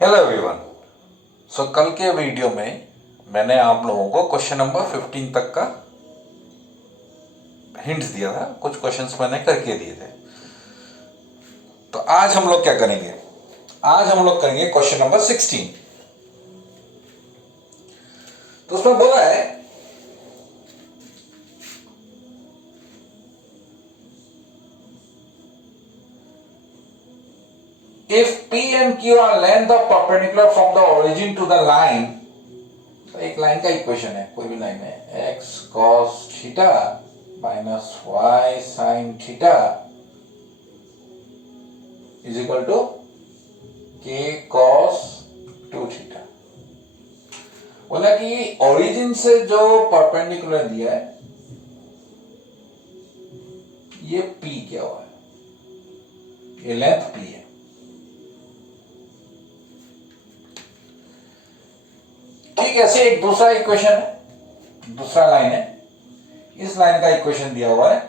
Hello everyone. कल के video में मैंने आप लोगों को क्वेश्चन नंबर 15 तक का हिंट्स दिया था। कुछ क्वेश्चंस मैंने करके दिए थे। तो आज हम लोग क्या करेंगे? आज हम लोग करेंगे क्वेश्चन नंबर 16। तो उसमें बोला है if P and Q are length of perpendicular from the origin to the line, तो एक लाइन का इक्वेशन है, कोई भी लाइन है, x cos theta minus y sin theta is equal to k cos 2 theta. बोला कि ओरिजिन से जो परपेंडिकुलर दिया है ये p क्या हुआ है, ये लेंथ p है। ठीक है, ऐसे एक दूसरा इक्वेशन है, दूसरा लाइन है। इस लाइन का इक्वेशन दिया हुआ है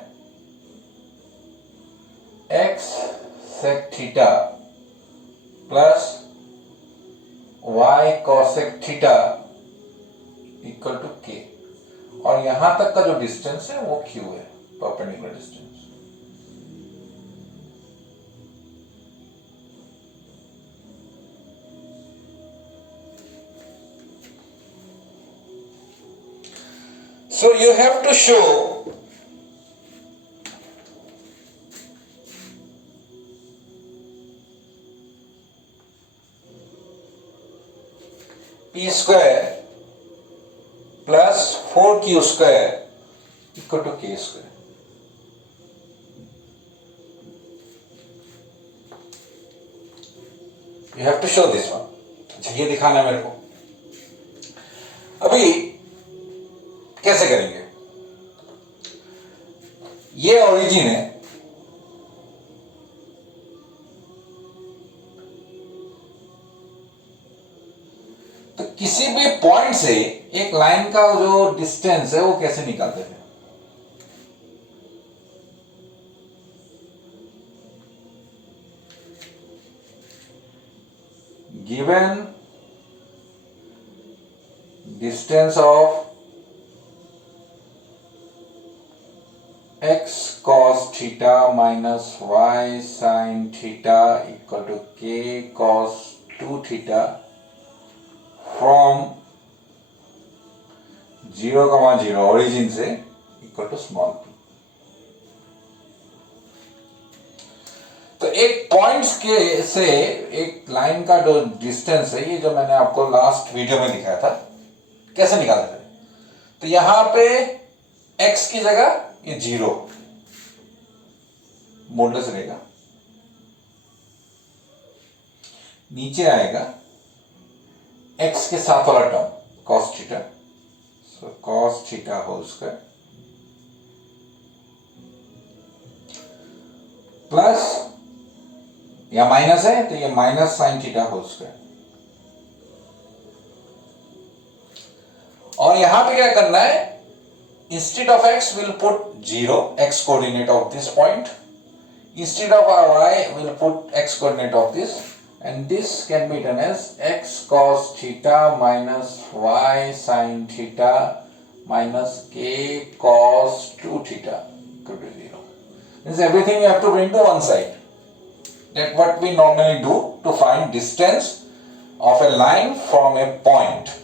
x sec theta plus y cosec theta equal to k, और यहां तक का जो डिस्टेंस है वो q है, perpendicular distance. So you have to show p square plus 4q square equal to k square। You have to show this one। अच्छा, ये दिखाना है मेरे को। अभी कैसे करेंगे? ये ओरिजिन है, तो किसी भी पॉइंट से एक लाइन का जो डिस्टेंस है वो कैसे निकालते थे? Given distance of x cos theta minus y sin theta equal to k cos 2 theta from 0,0 origin से इक्वल टू स्मॉल p। तो एक पॉइंट्स के से एक लाइन का जो डिस्टेंस है, ये जो मैंने आपको लास्ट वीडियो में दिखाया था, कैसे निकालते थे? तो यहां पे x की जगह ये 0 मोडलेस रहेगा, नीचे आएगा x के साथ वाला term cos theta, so cos theta whole square plus, या माइनस है तो ये minus sine theta whole square. और यहां पे क्या करना है? Instead of x, we'll put 0, x coordinate of this point. Instead of y, we'll put x coordinate of this, and this can be written as x cos theta minus y sin theta minus k cos 2 theta equal to 0. Means everything we have to bring to one side. That's what we normally do to find distance of a line from a point.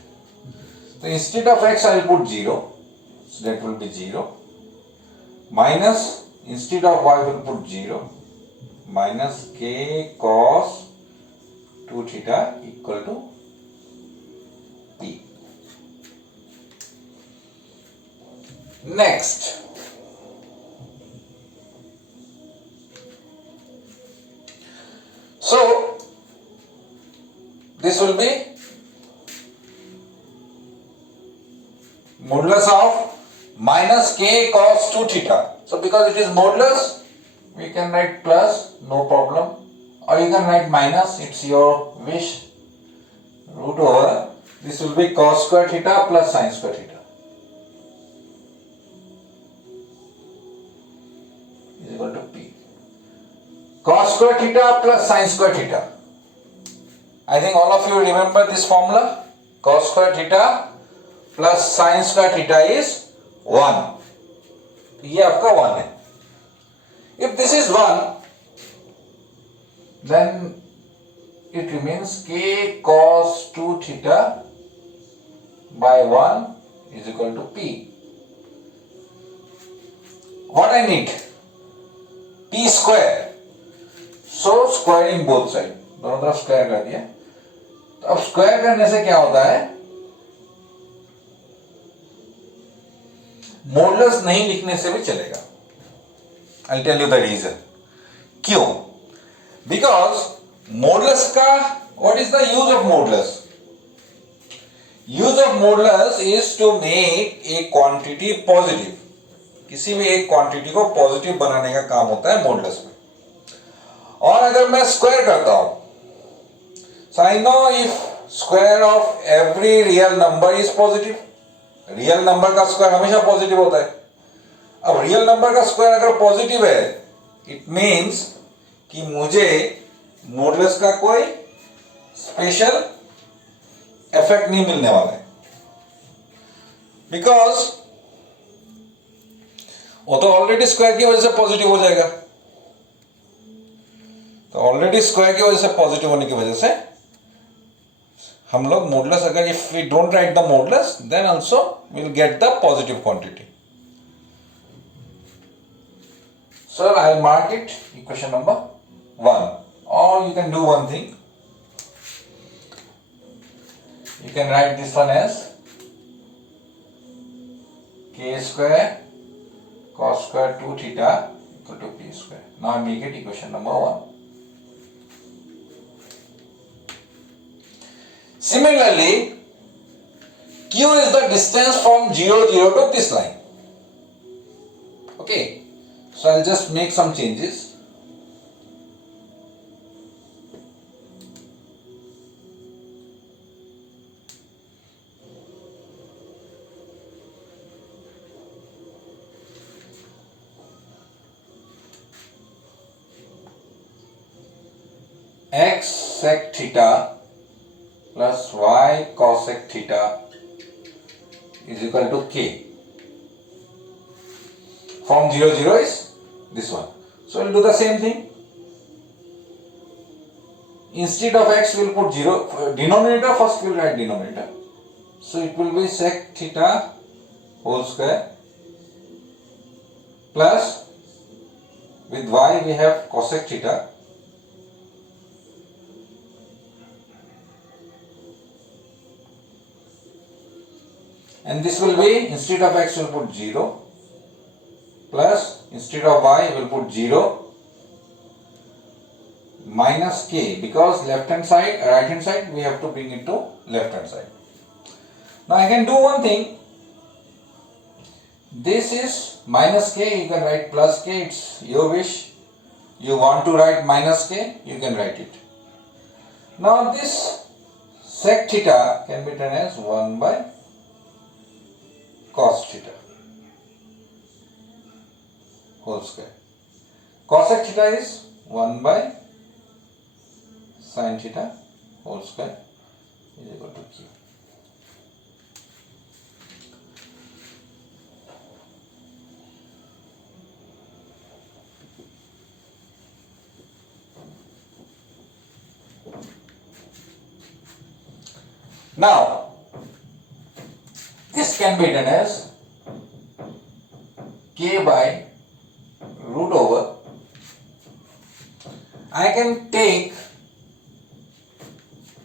So instead of x, I will put 0. So that will be 0 minus, instead of y will put 0 minus k cos 2 theta equal to p. Next, so this will be modulus of minus k cos 2 theta. So because it is modulus, we can write plus, no problem, or you can write minus, it's your wish. Root over, this will be cos square theta plus sin square theta is equal to p. Cos square theta plus sin square theta I think all of you remember this formula. Cos square theta plus sin square theta is 1. ये आपका 1 है. If this is 1, then it remains k cos 2 theta by 1 is equal to p. What I need? P square. So squaring both side. दोनों तरफ square कर दिया. तो अब square करने से क्या होता है? मॉडुलस नहीं लिखने से भी चलेगा. I'll tell you the reason. क्यों? Because मॉडुलस का, what is the use of modulus? Use of modulus is to make a quantity positive. किसी भी एक क्वांटिटी को पॉजिटिव बनाने का काम होता है मॉडुलस में. और अगर मैं स्क्वायर करता हूं, so I know if square of every real number is positive. Real number का स्क्वायर हमेशा पॉजिटिव होता है. अब रियल नंबर का स्क्वायर अगर पॉजिटिव है, इट मीन्स कि मुझे मॉडुलस का कोई स्पेशल इफेक्ट नहीं मिलने वाला है. बिकॉज वो तो ऑलरेडी स्क्वायर की वजह से पॉजिटिव हो जाएगा. तो ऑलरेडी स्क्वायर की वजह से पॉजिटिव होने की वजह से हम लोग मॉडुलस, अगर if we don't write the modulus, then also we will get the positive quantity. So I'll mark it equation number 1. Or you can do one thing. You can write this one as k square cos square 2 theta equal to p square. Now I make it equation number 1. Similarly, q is the distance from 0, 0 to this line. Okay. So I'll just make some changes. X sec theta plus y cosec theta is equal to k. From 0, 0 is this one. So we'll do the same thing. Instead of x, we'll put 0. Denominator first, we'll write denominator. So it will be sec theta whole square plus with y we have cosec theta and this will be, instead of x we'll put 0 plus instead of y we'll put 0 minus k, because left hand side, right hand side we have to bring it to left hand side. Now I can do one thing. This is minus k, you can write plus k, it's your wish. You want to write minus k, you can write it. Now this sec theta can be written as 1 by cos theta whole square. Cosec theta is 1 by sin theta whole square is equal to q. Now, this can be written as k by root over. I can take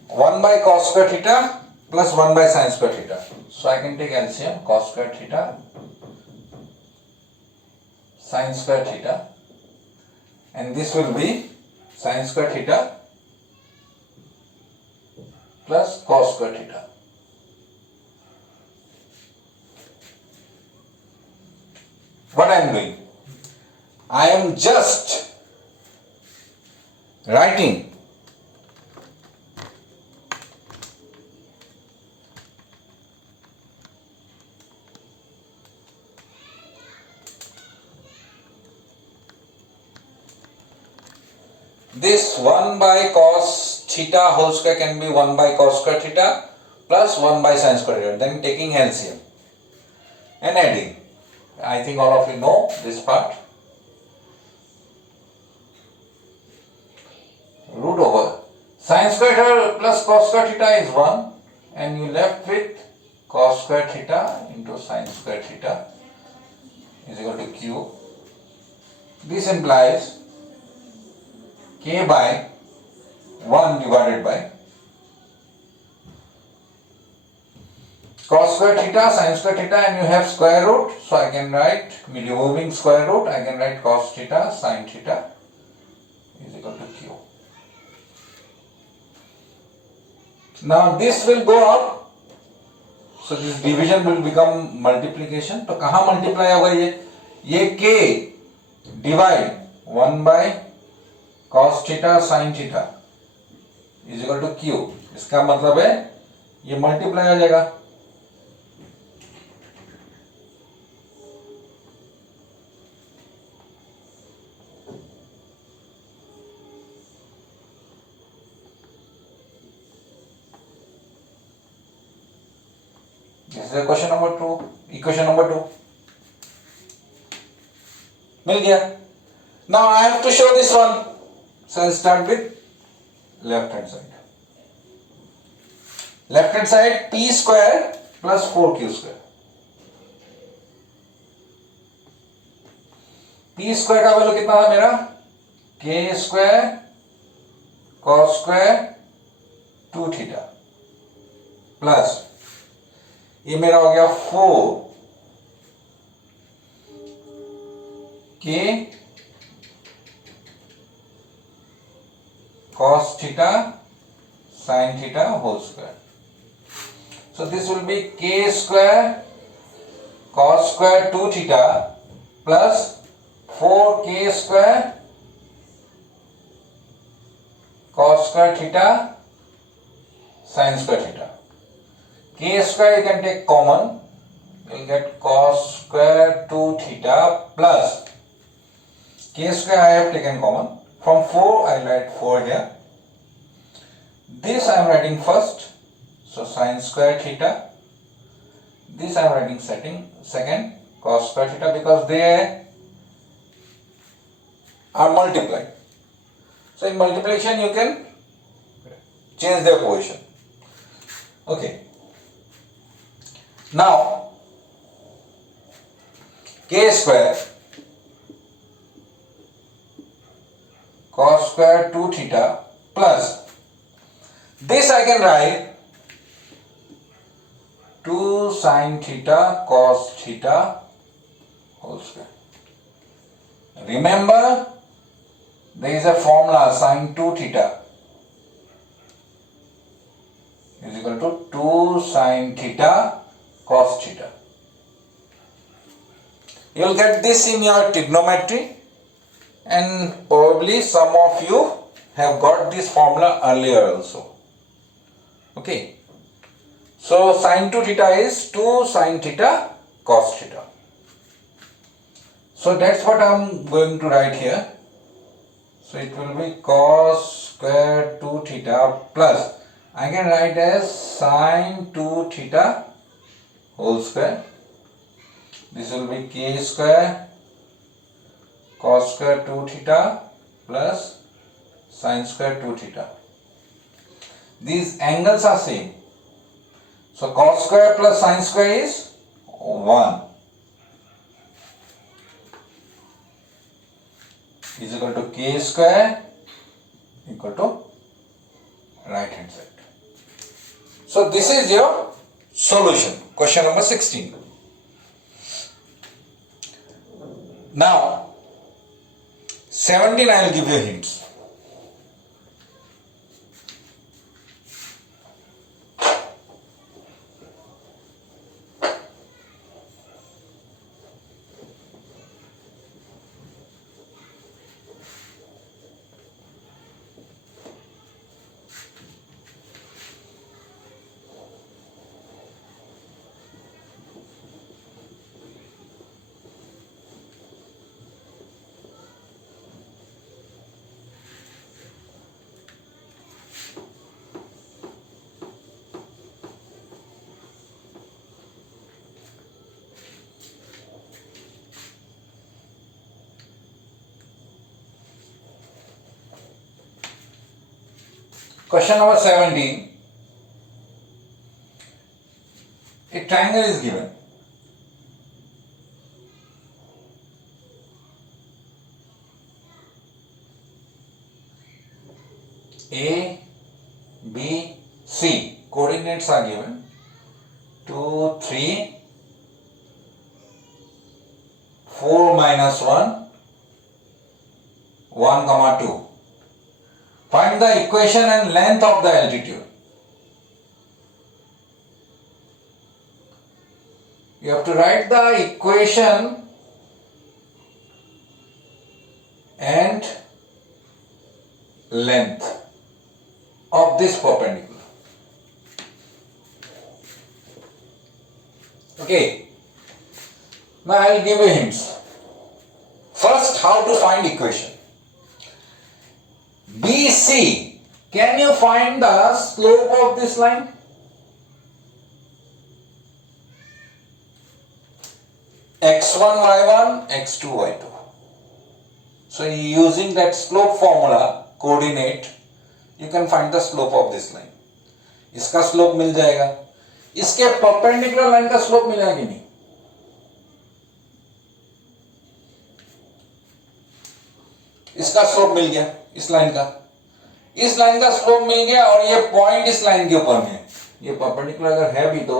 1 by cos square theta plus 1 by sin square theta. So I can take LCM cos square theta sin square theta, and this will be sin square theta plus cos square theta. What I am doing? I am just writing this 1 by cos theta whole square can be 1 by cos square theta plus 1 by sin square theta. Then taking LCM and adding. I think all of you know this part. Root over sin square theta plus cos square theta is 1 and you left with cos square theta into sin square theta is equal to q. This implies k by 1 divided by cos square theta, sin square theta, and you have square root, so I can write, removing square root, I can write cos theta sin theta is equal to q. Now this will go up, so this division will become multiplication. तो कहाँ multiply होगा ये k divide 1 by cos theta sin theta is equal to q. इसका मतलब है ये multiply आ जाएगा. This is question number 2, equation number 2. मिल गया. Now I have to show this one. So I'll start with left hand side. Left hand side p square plus 4q square. p square का value कितना था मेरा? k square cos square 2 theta plus ये मेरा हो गया 4 k cos theta sin theta whole square. So this will be k square cos square 2 theta plus 4k square cos square theta sin square theta. K square you can take common, you will get cos square 2 theta plus k square I have taken common. From 4 I write 4 here. This I am writing first, so sin square theta. This I am writing second cos square theta because they are multiplied. So in multiplication you can change their position. Okay. Now k square cos square 2 theta plus this I can write 2 sin theta cos theta whole square. Remember there is a formula sin 2 theta is equal to 2 sin theta cos theta. You will get this in your trigonometry and probably some of you have got this formula earlier also. Okay. So sin 2 theta is 2 sin theta cos theta. So that's what I am going to write here. So it will be cos square 2 theta plus I can write as sin 2 theta whole square. This will be k square cos square 2 theta plus sin square 2 theta. These angles are same. So cos square plus sin square is 1 is equal to k square equal to right hand side. So this is your solution. Question number 16. Now 17 I will give you hints. Question number 17. A triangle is given. A, B, C. Coordinates are given. 2, 3, 4 minus 1, 1 comma 2. Find the equation and length of the altitude. You have to write the equation and length of this perpendicular. Okay. Now I will give you hints. First, how to find equation. BC. Can you find the slope of this line? x1, y1, x2, y2. So using that slope formula, coordinate, you can find the slope of this line. इसका slope मिल जाएगा. इसके perpendicular line का slope मिलेगा कि नहीं? इसका slope मिल गया, इस लाइन का. इस लाइन का slope मिल गया और ये पॉइंट इस लाइन के ऊपर में है. ये perpendicular अगर है भी तो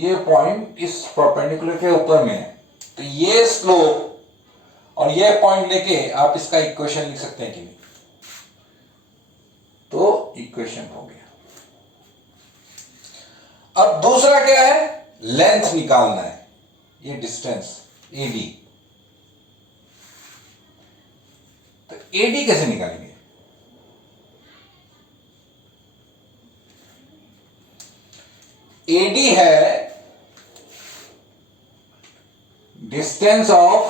ये पॉइंट इस परपेंडिकुलर के ऊपर में है. तो ये स्लोप और ये पॉइंट लेके आप इसका इक्वेशन लिख सकते हैं कि नहीं? तो इक्वेशन हो गया. अब दूसरा क्या है? लेंथ निकालना है. ये डिस्टेंस AD. तो AD कैसे निकालेंगे? AD है distance of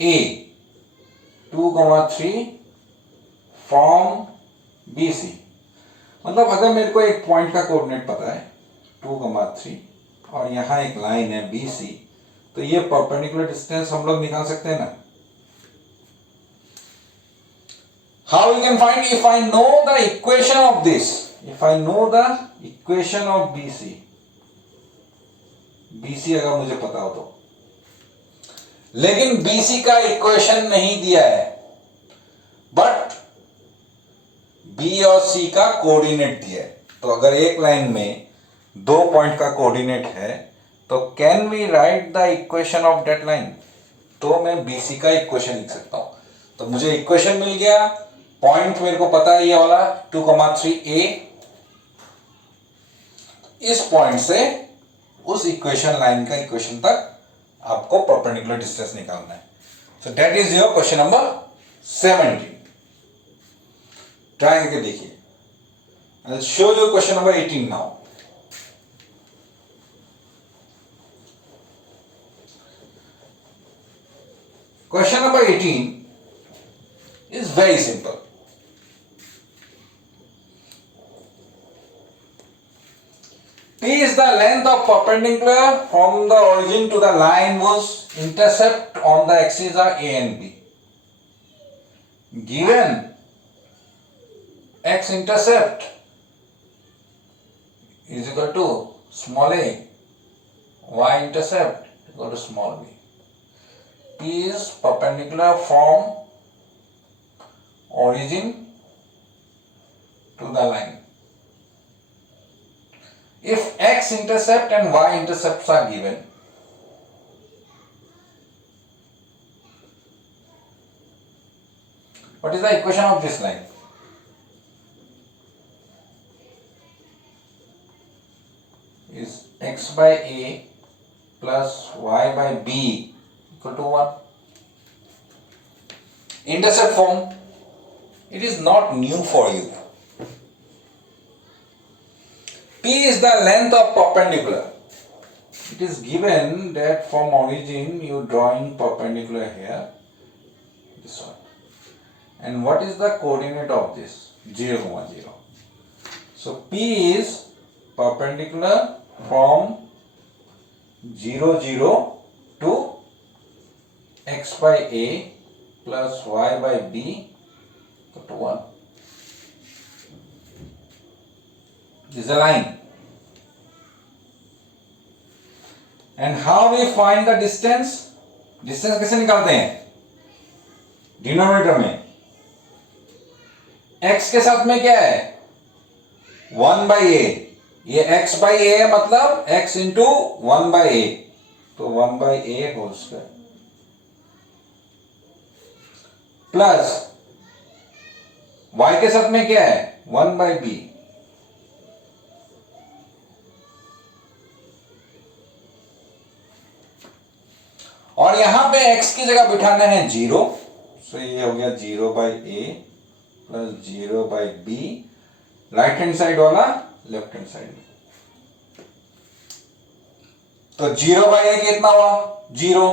A 2,3 from BC. मतलब अगर मेरे को एक पॉइंट का कोऑर्डिनेट पता है 2,3 और यहां एक लाइन है BC, तो ये परपेंडिकुलर डिस्टेंस हम लोग निकाल सकते हैं ना. How you can find? If I know the equation of this, if I know the equation of BC अगर मुझे पता हो तो. लेकिन BC का इक्वेशन नहीं दिया है, बट B और C का कोऑर्डिनेट दिया है. तो अगर एक लाइन में दो पॉइंट का कोऑर्डिनेट है तो can we write the equation of that line? तो मैं BC का इक्वेशन लिख सकता हूं. तो मुझे इक्वेशन मिल गया. पॉइंट मेरे को पता है ये वाला 2,3A. इस पॉइंट से उस इक्वेशन लाइन का इक्वेशन तक आपको परपेंडिकुलर डिस्टेंस निकालना है. So that is your question number 17. Try करके देखिए. I will show you question number 18 now. Question number 18 is very simple. P is the length of perpendicular from the origin to the line whose intercept on the axis are A and B. Given x intercept is equal to small a, y intercept is equal to small b. P is perpendicular from origin to the line. If x intercept and y intercepts are given, what is the equation of this line? Is x by a plus y by b equal to 1. Intercept form, it is not new for you. P is the length of perpendicular. It is given that from origin you drawing perpendicular here, this one. And what is the coordinate of this? 0, 0. So P is perpendicular from 0, 0 to x by a plus y by b to 1. This is a line. And how we find the distance? Distance कैसे निकालते हैं? Denominator में x के साथ में क्या है? 1/a. ये x by a है, मतलब x इंटू 1/a, तो 1/a whole square plus y के साथ में क्या है? 1/b. और यहां पे x की जगह बिठाना है 0, सो ये हो गया 0/a plus 0/b, right hand side वाला लेफ्ट हैंड साइड में। तो 0/a कितना हुआ? 0.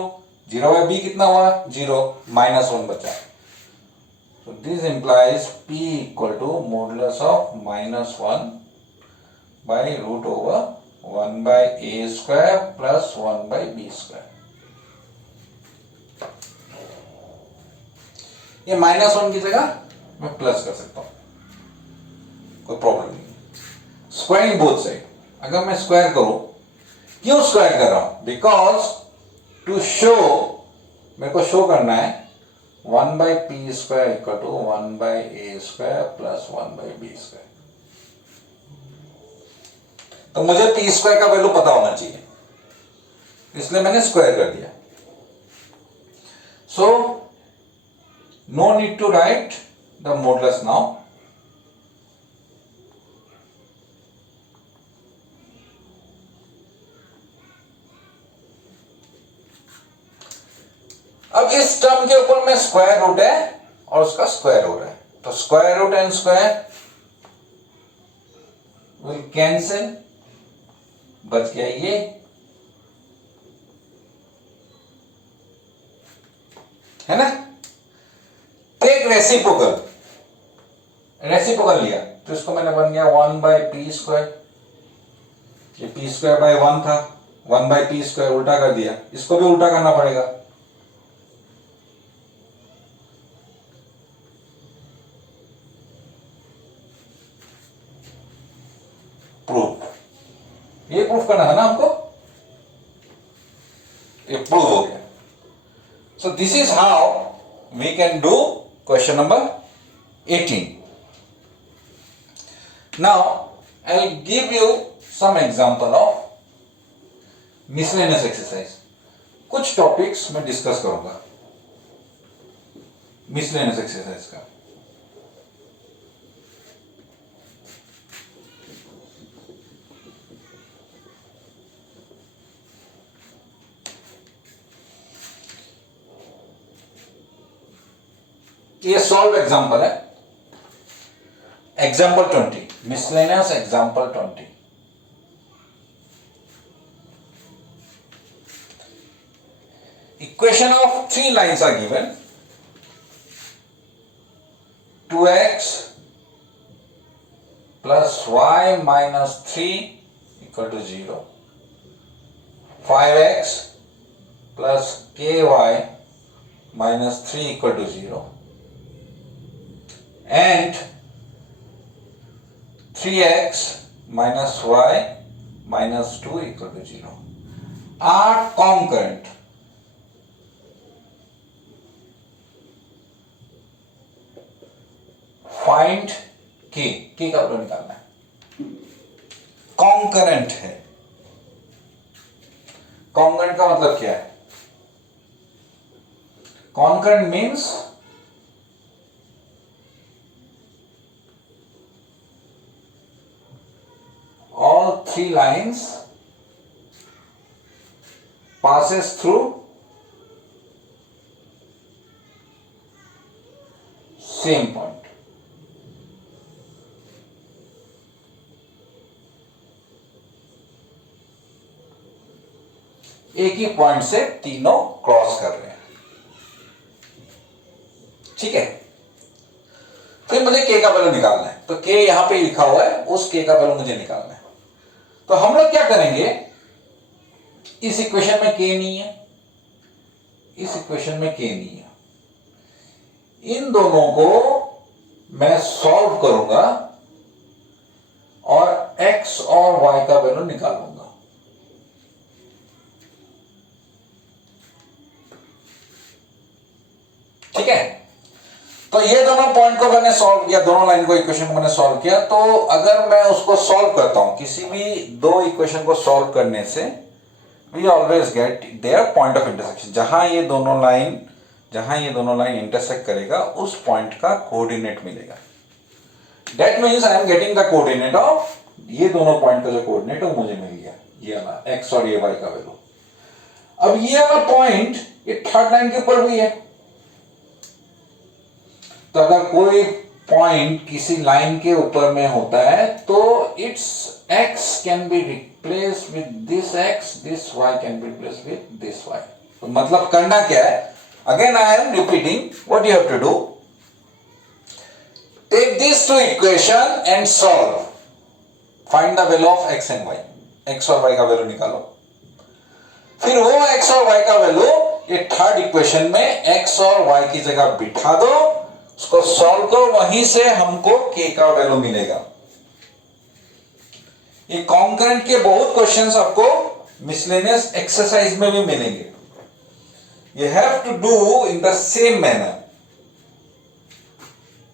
0/b कितना हुआ? 0. -1 बचा। So this implies p equal to modulus of -1 by root over 1/a square plus 1/b square. ये -1 की जगह मैं प्लस कर सकता हूं, कोई प्रॉब्लम नहीं। स्क्वायरिंग बोथ साइड, अगर मैं स्क्वायर करूं, क्यों स्क्वायर कर रहा हूं? बिकॉज टू शो, मेरे को शो करना है 1/p square equal to 1/a square plus 1/b square. तो मुझे p square का वैल्यू पता होना चाहिए, इसलिए मैंने स्क्वायर कर दिया. So no need to write the modulus now. अब इस टर्म के ऊपर में स्क्वायर रूट है और उसका स्क्वायर हो रहा है, तो square root and square will cancel, बच गया ये. है ना? टेक रेसिप्रोकल, रेसिप्रोकल लिया तो इसको मैंने बन गया 1/p स्क्वायर. ये p स्क्वायर बाय 1 था, 1/p स्क्वायर उल्टा कर दिया, इसको भी उल्टा करना पड़ेगा. प्रूफ, ये प्रूफ करना है ना हमको, ये प्रूफ हो गया. So this is how we can do question number 18. Now I will give you some example of miscellaneous exercise. कुछ टॉपिक्स मैं डिस्कस करूंगा मिसलेनियस एक्सरसाइज का. ये सॉल्व एग्जांपल है, example 20, miscellaneous example 20. Equation of 3 lines are given. 2x plus y minus 3 equal to 0. 5x plus ky minus 3 equal to 0. And 3x minus y minus 2 equal to 0 are concurrent. Find k. k का value निकालना है. Concurrent है. Concurrent का मतलब क्या है? Concurrent means all 3 lines passes through same point. एक ही point से तीनों क्रॉस कर रहे हैं. ठीक है. फिर मुझे k का वैल्यू निकालना है, तो k यहां पे लिखा हुआ है, उस k का वैल्यू मुझे निकालना है. तो हम लोग क्या करेंगे, इस इक्वेशन में k नहीं है, इस इक्वेशन में k नहीं है, इन दोनों को मैं सॉल्व करूंगा और x और y का वैल्यू निकालूंगा। ठीक है, तो ये दोनों पॉइंट को मैंने सॉल्व किया, दोनों लाइन को इक्वेशन को मैंने सॉल्व किया। तो अगर मैं उसको सॉल्व करता हूं, किसी भी दो इक्वेशन को सॉल्व करने से we always get their point of intersection. जहां ये दोनों लाइन इंटरसेक्ट करेगा उस पॉइंट का कोऑर्डिनेट मिलेगा। That means I am getting the coordinate of ये दोनों पॉइंट का जो कोऑर्डिनेट है वो मुझे मिल गया, ये वाला x और ये y का वैल्यू। अब ये वाला पॉइंट ये थर्ड लाइन के ऊपर भी है, तो अगर कोई पॉइंट किसी लाइन के ऊपर में होता है तो it's x can be replace with this x, this y can be replace with this y। तो मतलब करना क्या है, again I am repeating what you have to do, take this two equation and solve, find the value of x and y, x और y का value निकालो। फिर वो x और y का वैल्यू ये थर्ड इक्वेशन में x और y की जगह बिठा दो, उसको सॉल्व करो, वहीं से हमको k का वैल्यू मिलेगा। ये कॉन्करेंट के बहुत क्वेश्चंस आपको मिसलेनियस एक्सरसाइज में भी मिलेंगे। You have to do in the same manner,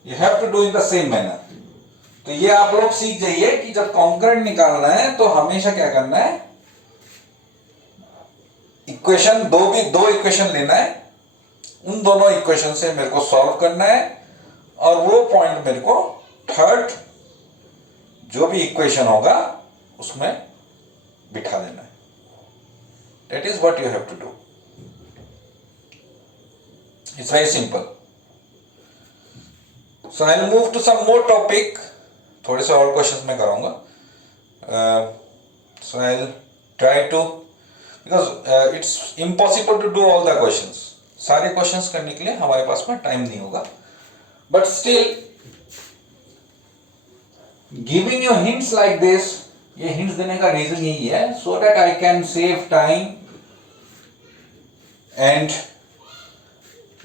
you have to do in the same manner. तो ये आप लोग सीख जाइए कि जब कॉन्करेंट निकालना है तो हमेशा क्या करना है, इक्वेशन दो इक्वेशन लेना है, उन दोनों इक्वेशन से मेरे को सॉल्व करना है और वो पॉइंट मेरे को थर्ड जो भी इक्वेशन होगा उसमें बिठा देना है। That is what you have to do, it's very simple. So I will move to some more topic, थोड़े से और क्वेश्चंस मैं कराऊंगा। So I will try to, because it's impossible to do all the questions, सारे questions करने के लिए हमारे पास में टाइम नहीं होगा, but still giving you hints like this, ये हिंट्स देने का रीजन यही है so that I can save time and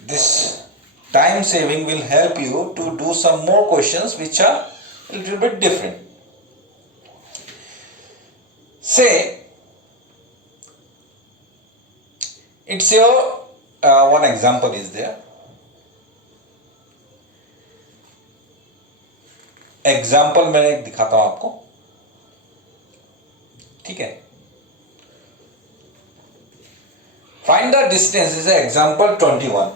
this time saving will help you to do some more questions which are a little bit different. Say it's your one example is there. Example मैं एक दिखाता हूं आपको, ठीक है। Find the distance is example 21,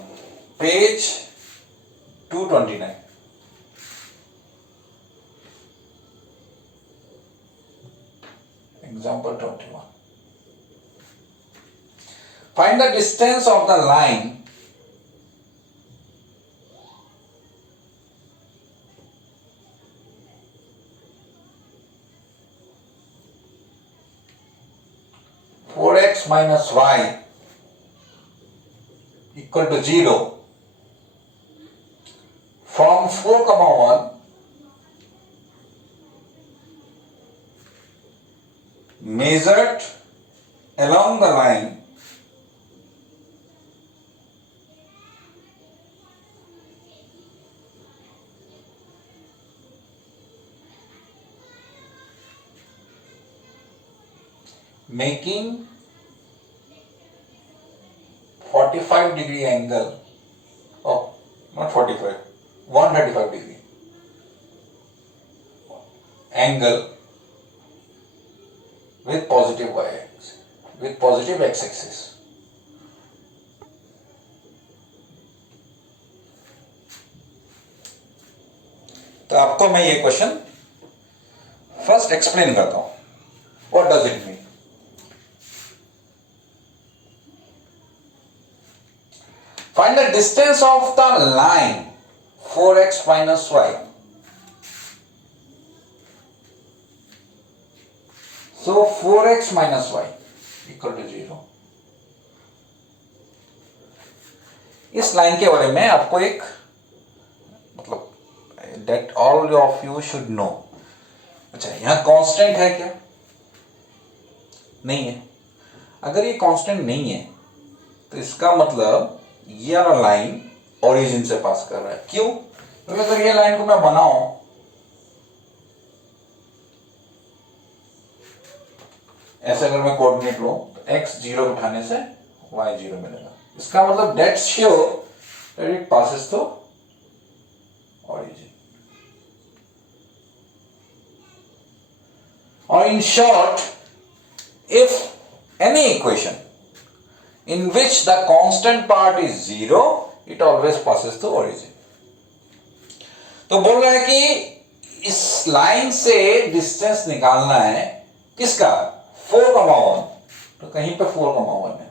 page 229। Example 21. Find the distance of the line four x minus y equal to 0 from 4,1 measured along the line making 45 degree angle, oh not 45, 135 degree angle with positive y axis, with positive x axis. तो आपको मैं ये question first explain करता हूं, what does it mean. Find the distance of the line 4x minus y. So 4x minus y equal to 0. इस line के बारे में आपको एक मतलब that all of you should know. अच्छा, यहां कांस्टेंट है क्या? नहीं है। अगर ये कांस्टेंट नहीं है तो इसका मतलब ये लाइन ओरिजिन से पास कर रहा है। क्यों? तो अगर ये लाइन को मैं बनाऊं, ऐसे अगर मैं कोऑर्डिनेट लूं तो x 0 उठाने से y 0 मिलेगा। इसका मतलब that's sure that it passes through origin। और in short, if any equation in which the constant part is 0, it always passes through origin। तो बोल रहा है कि इस लाइन से डिस्टेंस निकालना है किसका, 4,1। तो कहीं पे 4,1 है,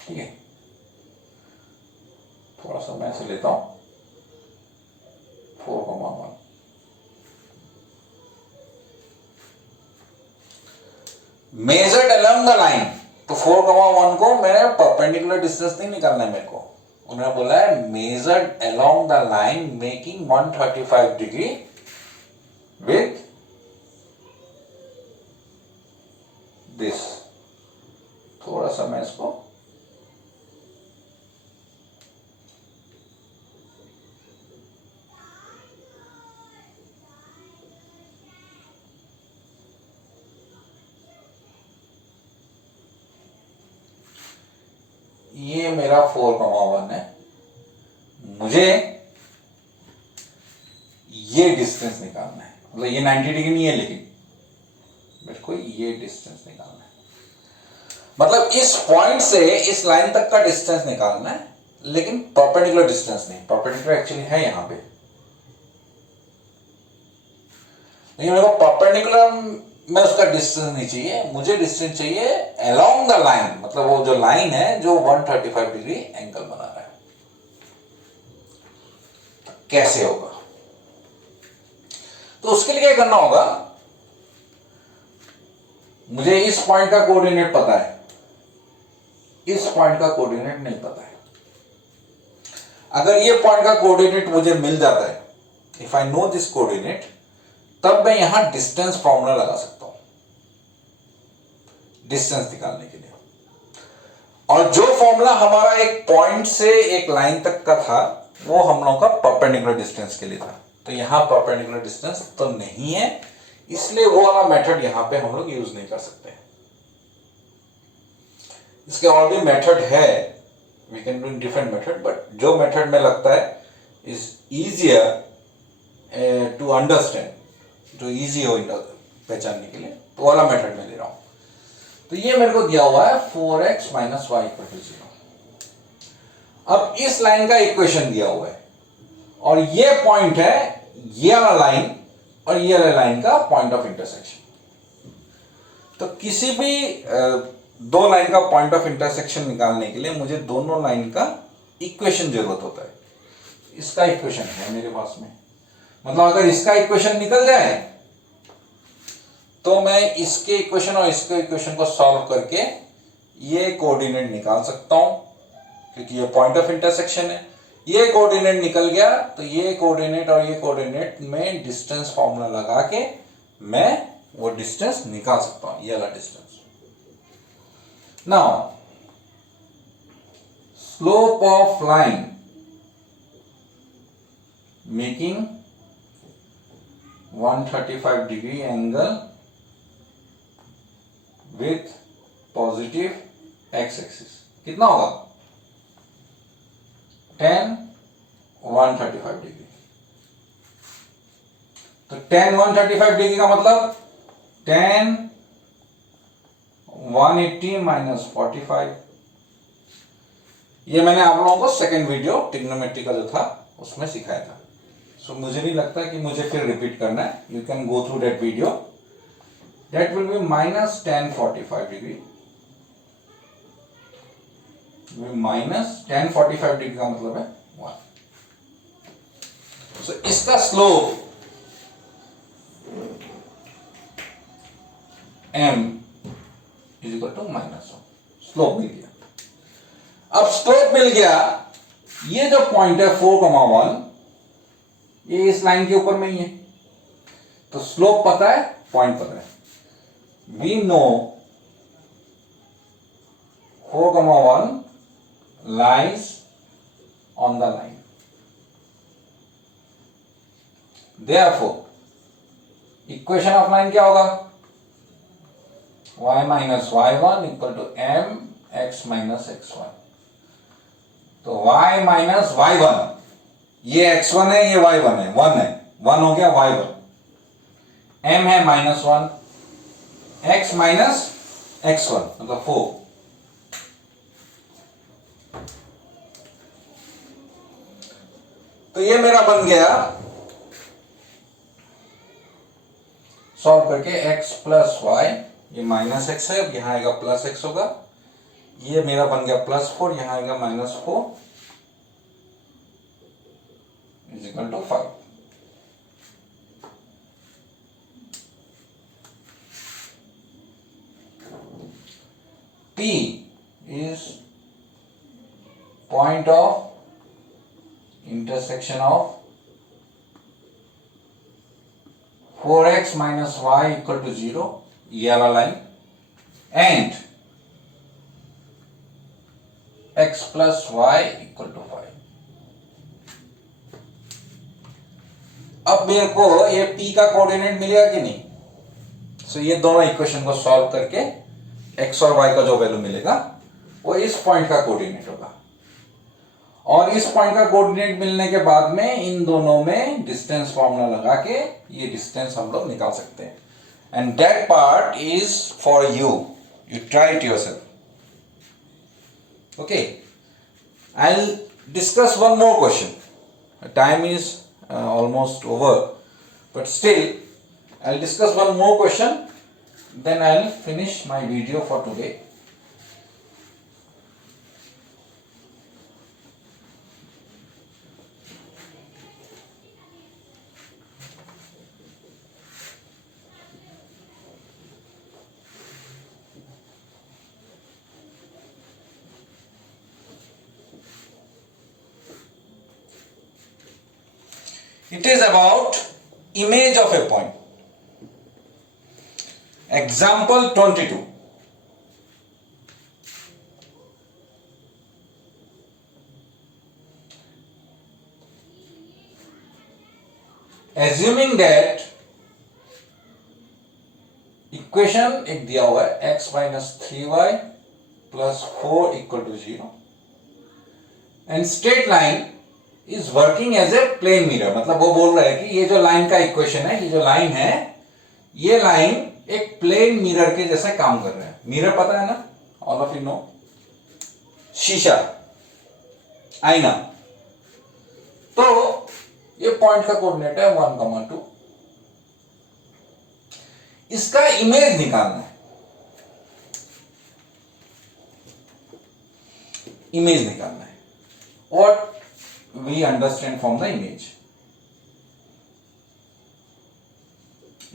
ठीक है। थोड़ा सा मैं इसे लेता हूं, 4,1 मेजर्ड अलोंग द लाइन। तो 4,1 को मेरे परपेंडिकुलर डिस्टेंस नहीं निकालना है मेरे को, उन्होंने बोला है measured along the line making 135 degree with this. थोड़ा सा मैं इसको ये मेरा 4,1 है, मुझे ये डिस्टेंस निकालना है, मतलब ये 90 डिग्री नहीं है लेकिन मेरे को ये डिस्टेंस निकालना है। मतलब इस पॉइंट से इस लाइन तक का डिस्टेंस निकालना है, लेकिन परपेंडिकुलर डिस्टेंस नहीं। परपेंडिकुलर एक्चुअली है यहां पे, लेकिन मेरे को परपेंडिकुलर में उसका डिस्टेंस नहीं चाहिए, मुझे डिस्टेंस चाहिए अलोंग द लाइन, मतलब वो जो लाइन है जो 135 डिग्री एंगल बना रहा है। तो कैसे होगा, तो उसके लिए क्या करना होगा, मुझे इस पॉइंट का कोऑर्डिनेट पता है, इस पॉइंट का कोऑर्डिनेट नहीं पता है। अगर ये पॉइंट का कोऑर्डिनेट मुझे मिल जाता है, if I no this coordinate, तब मैं यहां डिस्टेंस फॉर्मूला लगा सकता हूं डिस्टेंस निकालने के लिए। और जो फॉर्मूला हमारा एक पॉइंट से एक लाइन तक का था, वो हम लोगों का परपेंडिकुलर डिस्टेंस के लिए था। तो यहां परपेंडिकुलर डिस्टेंस तो नहीं है, इसलिए वो वाला मेथड यहां पे हम लोग यूज नहीं कर सकते। इसके और भी मेथड है, we can do different method, but जो मेथड में लगता है इज इजियर टू अंडरस्टैंड, जो इजी हो पहचानने के लिए, तो वाला मेथड में ले रहा हूं। तो ये मेरे को दिया हुआ है 4x minus Y equal to 0। अब इस लाइन का इक्वेशन दिया हुआ है, और ये पॉइंट है ये वाला लाइन और ये वाला लाइन का पॉइंट ऑफ इंटरसेक्शन। तो किसी भी दो लाइन का पॉइंट ऑफ इंटरसेक्शन निकालने के लिए मुझे दोनों लाइन का इक्वेशन जरूरत होता है। इसका इक्वेशन है मेरे पास में, मतलब अगर इसका इक्वेशन निकल जाए तो मैं इसके इक्वेशन और इसके इक्वेशन को सॉल्व करके ये कोऑर्डिनेट निकाल सकता हूं, क्योंकि ये पॉइंट ऑफ इंटरसेक्शन है। ये कोऑर्डिनेट निकल गया तो ये कोऑर्डिनेट और ये कोऑर्डिनेट में डिस्टेंस फॉर्मूला लगा के मैं वो डिस्टेंस निकाल सकता हूं, ये वाला distance. Now slope of line making 135 degree angle with positive x axis कितना होगा, tan 135 डिग्री। तो tan 135 डिग्री का मतलब tan 180 माइनस 45। ये मैंने आप लोगों को सेकेंड वीडियो ट्रिग्नोमेट्री का जो था उसमें सिखाया था। सो मुझे नहीं लगता कि मुझे फिर रिपीट करना है, you can go through that video. That will be minus tan 45 degree, minus tan 45 degree का मतलब है 1। सो इसका slope m is equal to minus 1। Slope मिल गया। अब स्लोप मिल गया, ये जो पॉइंट है 4,1 ये इस लाइन के ऊपर में ही है, तो स्लोप पता है, पॉइंट पता है। We know 4,1 lies on the line. Therefore, equation of line क्या होगा? y minus y1 equal to m x minus x1. तो y माइनस y1, ये x1 है, ये y1 है, 1 है, 1 हो गया y1, m है -1, x माइनस x1 मतलब 4. तो ये मेरा बन गया सॉल्व करके x प्लस वाई, ये माइनस एक्स है, यहां आएगा प्लस एक्स होगा, ये मेरा बन गया +4, यहां आएगा -4 is equal to 5. P is point of intersection of 4x minus y equal to 0, ये वाला line, and x plus y equal to 5. अब मेरे को ये P का कोऑर्डिनेट मिलेगा कि नहीं? सो ये दोनों इक्वेशन को सॉल्व करके x और y का जो वैल्यू मिलेगा वो इस पॉइंट का कोऑर्डिनेट होगा, और इस पॉइंट का कोऑर्डिनेट मिलने के बाद में इन दोनों में डिस्टेंस फॉर्मूला लगा के ये डिस्टेंस हम लोग निकाल सकते हैं. And that part is for you try it yourself. Okay, I will discuss one more question. Time is almost over, but still I will discuss one more question, then I will finish my video for today. It is about image of a point. Example 22. Assuming that equation एक दिया हुआ है x minus 3y plus 4 equal to 0, and straight line is working as a plane mirror. मतलब वो बोल रहा है कि ये जो लाइन का इक्वेशन है, ये जो लाइन है, ये लाइन एक प्लेन मिरर के जैसे काम कर रहे हैं. मिरर पता है ना, ऑल ऑफ यू नो, शीशा, आईना. तो ये पॉइंट का कोऑर्डिनेट है 1,2. इसका इमेज निकालना है. इमेज निकालना है. What we understand from the image.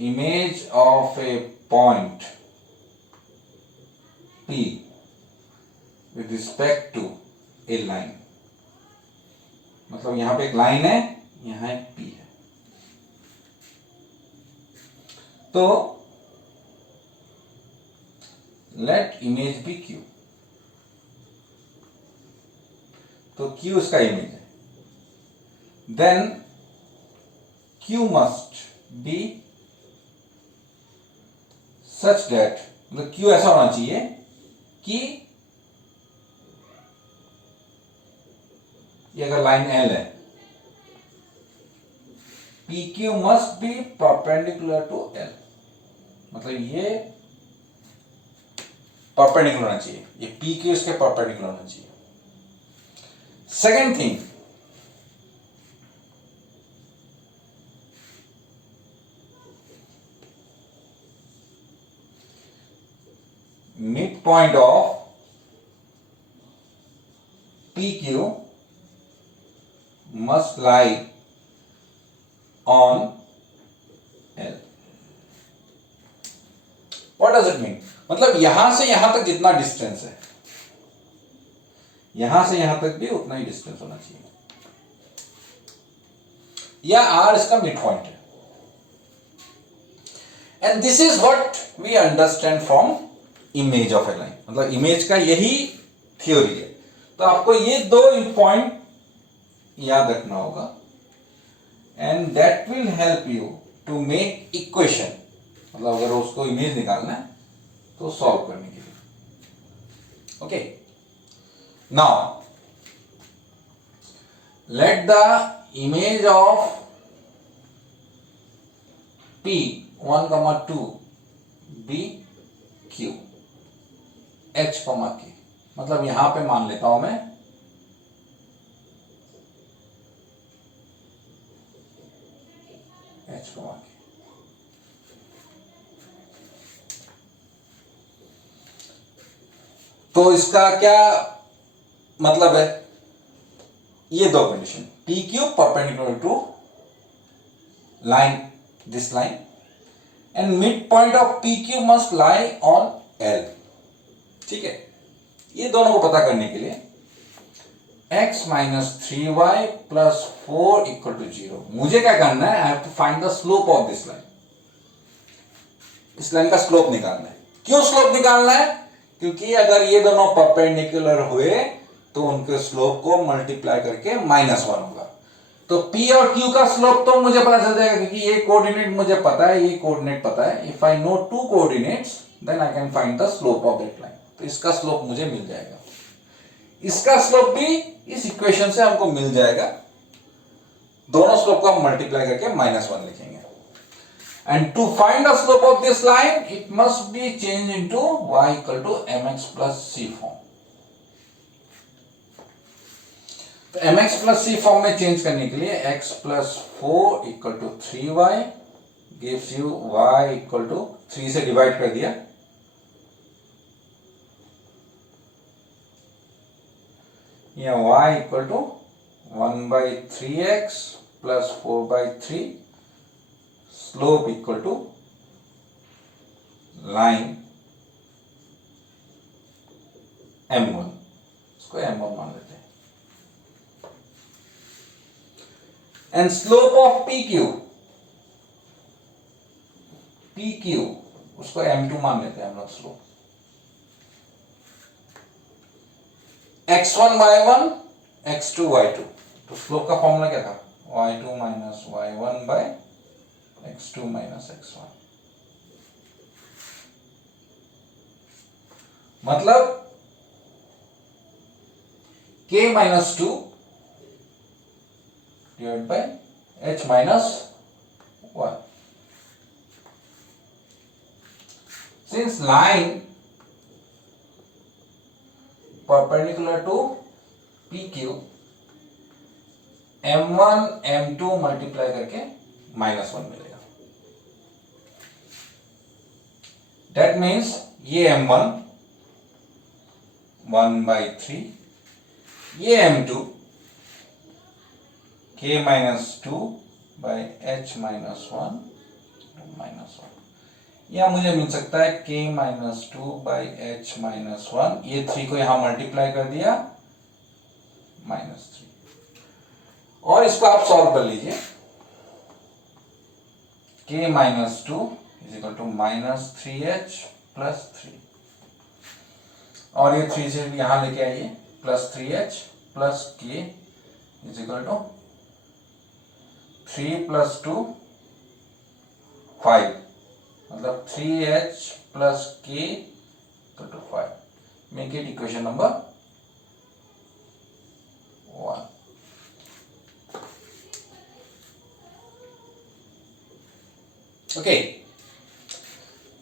Image of a point P with respect to a line. मतलब यहां पे एक लाइन है, यहां एक P है. तो let image be Q. तो Q इसका इमेज है. Then Q must be such that, मतलब Q ऐसा होना चाहिए कि ये अगर लाइन L है, PQ must be perpendicular to L. मतलब ये परपेंडिकुलर होना चाहिए, ये PQ इसके परपेंडिकुलर होना चाहिए. Second thing, midpoint of PQ must lie on L. What does it mean? मतलब यहां से यहां तक जितना डिस्टेंस है, यहां से यहां तक भी उतना ही डिस्टेंस होना चाहिए, या R इसका मिड पॉइंट है. And this is what we understand from image of a line. मतलब इमेज का यही थ्योरी है। तो आपको ये दो पॉइंट याद रखना होगा and that will help you to make equation, मतलब अगर उसको इमेज निकालना है तो सॉल्व करने के लिए। Okay, now let the image of P1, 2 be Q H, K, मतलब यहां पे मान लेता हूं मैं H, K। तो इसका क्या मतलब है, ये दो condition, P Q perpendicular to line, this line, and mid point of P Q must lie on L. ठीक है, ये दोनों को पता करने के लिए x minus 3y plus 4 equal to 0, मुझे क्या करना है, I have to find the slope of this line. इस लाइन का स्लोप निकालना है। क्यों स्लोप निकालना है, क्योंकि अगर ये दोनों परपेंडिकुलर हुए तो उनके स्लोप को मल्टीप्लाई करके -1 होगा। तो P और Q का स्लोप तो मुझे पता चल जाएगा, क्योंकि ये कोऑर्डिनेट मुझे पता है, ये कोऑर्डिनेट पता है। If I know two coordinates then I can find the slope of that line. तो इसका स्लोप मुझे मिल जाएगा, इसका स्लोप भी इस इक्वेशन से हमको मिल जाएगा। दोनों स्लोप को हम मल्टीप्लाई करके -1 लिखेंगे। And to find the slope of this line, it must be changed into y equal to mx plus c form. तो mx plus c form में चेंज करने के लिए x plus 4 equal to 3y gives you y equal to 3 से divide कर दिया, या y equal to 1 by 3x plus 4 by 3, slope equal to line m1, इसको m1 मान लेते हैं, एंड स्लोप ऑफ PQ उसको m2 मान लेते हैं हम लोग। Slope x1 y1 x2 y2, तो स्लोप का फॉर्मूला क्या था, y2 minus y1 bye x2 minus x1, मतलब k minus 2 divide by h minus 1। Since line perpendicular to PQ, m1 m2 multiply करके -1 मिलेगा। That means ये m1 1 by 3, ये m2 k minus 2 by h minus 1 -1, या मुझे मिल सकता है k minus 2 by h minus 1, ये 3 को यहां मल्टीप्लाई कर दिया -3, और इसको आप सॉल्व कर लीजिए। k minus 2 is equal to -3h plus 3, और ये 3 से यहां लेके आइए, plus 3h plus k is equal to 3 plus 2 5, मतलब 3h plus k equal to 5, make it equation number 1। Okay,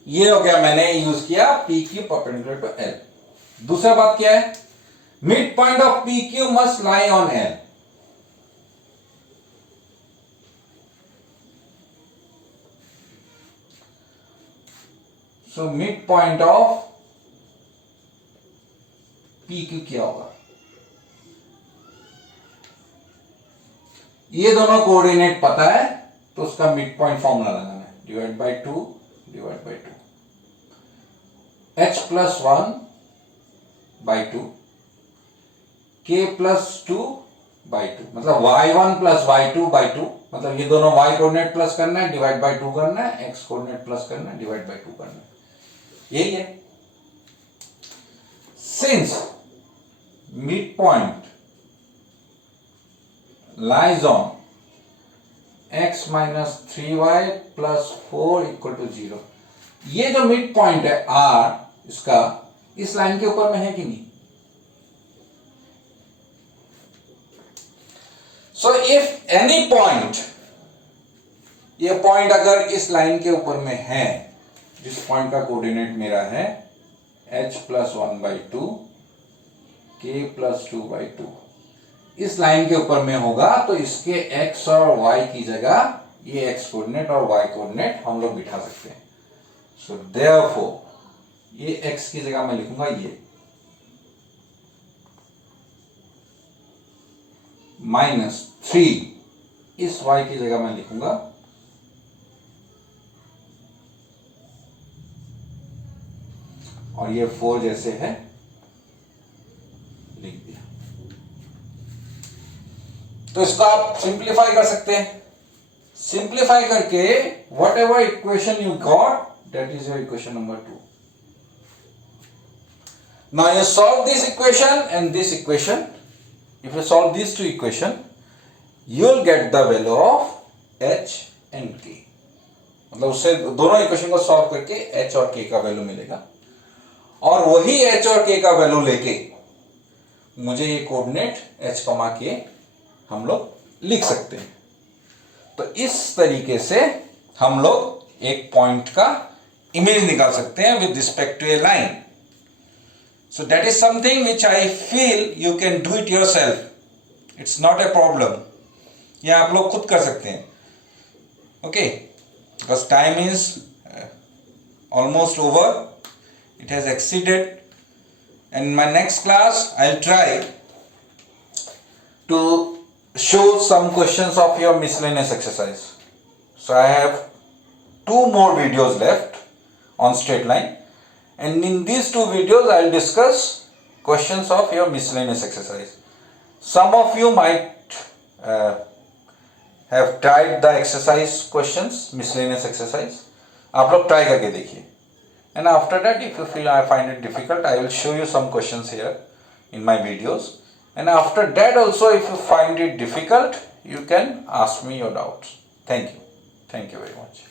ये हो गया, मैंने यूज किया PQ परपेंडिकुलर टू L। दूसरा बात क्या है, mid point of PQ must lie on L। So mid point of PQ क्या होगा, ये दोनों कोऑर्डिनेट पता है तो उसका मिड पॉइंट फॉर्मूला लगाना है, divide by 2 divide bye 2, h plus 1 by 2 k plus 2 by 2, मतलब y1 प्लस y2 बाई 2, मतलब ये दोनों y कोऑर्डिनेट प्लस करना है, डिवाइड बाय 2 करना है, x कोऑर्डिनेट प्लस करना है, डिवाइड बाय 2 करना है, यही है। Since midpoint lies on x minus 3y plus 4 equal to 0। ये जो मिड पॉइंट है r इसका इस लाइन के ऊपर में है कि नहीं? सो इफ एनी पॉइंट, ये पॉइंट अगर इस लाइन के ऊपर में है, जिस पॉइंट का कोऑर्डिनेट मेरा है h plus 1/2 k plus 2/2, इस लाइन के ऊपर में होगा तो इसके x और y की जगह ये x कोऑर्डिनेट और y कोऑर्डिनेट हम लोग बिठा सकते हैं। सो देयरफॉर ये x की जगह मैं लिखूंगा ये -3, इस y की जगह मैं लिखूंगा और ये 4 जैसे है लिख दिया। तो इसको आप सिंप्लीफाई कर सकते हैं। सिंप्लीफाई करके what ever equation you got, that is your equation number 2। Now you solve this equation and this equation. If you solve these two equations, you will get the value of h and k। मतलब उससे दोनों equation को solve करके h और k का value मिलेगा और वही h और k का वैल्यू लेके मुझे ये कोऑर्डिनेट h, k हम लोग लिख सकते हैं। तो इस तरीके से हम लोग एक पॉइंट का इमेज निकाल सकते हैं with respect to a line। So that is something which I feel you can do it yourself. It's not a problem. ये आप लोग खुद कर सकते हैं। Okay, because time is almost over. It has exceeded. And in my next class, I'll try to show some questions of your miscellaneous exercise. So I have 2 more videos left on straight line. And in these 2 videos, I will discuss questions of your miscellaneous exercise. Some of you might have tried the exercise questions, miscellaneous exercise. आप लोग try करके देखिए. And after that, if you feel I find it difficult, I will show you some questions here in my videos. And after that also, if you find it difficult, you can ask me your doubts. Thank you. Thank you very much.